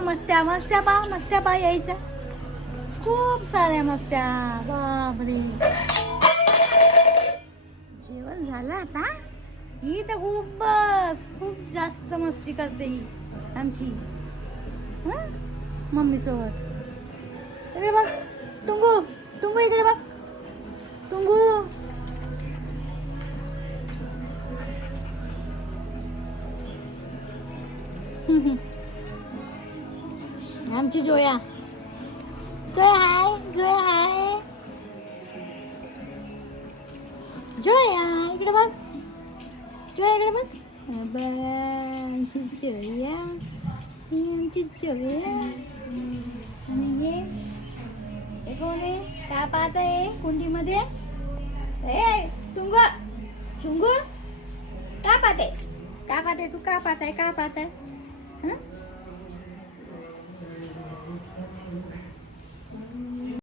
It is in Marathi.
मस्त्या मस्त्या पा यायच्या खूप साऱ्या मस्त्या. बापरे, जेवण झालं आता. ही तर खूप जास्त मस्ती करते ही आमची मम्मी सोबत. इकडे बघ टुंगू, टुंगू इकडे बघ टुंगू. आमची जोया, जोया हाय, जोया हाय, जोया इकडे बघ, जोया इकडे बघ. आमची जोया, आमची जोया. आणि हे कोण आहे? काय पाहत आहे कुंडीमध्ये? ए टुंगू, टुंगू काय पाहते? काय पाहते तू? काय पाहताय? काय पाहताय?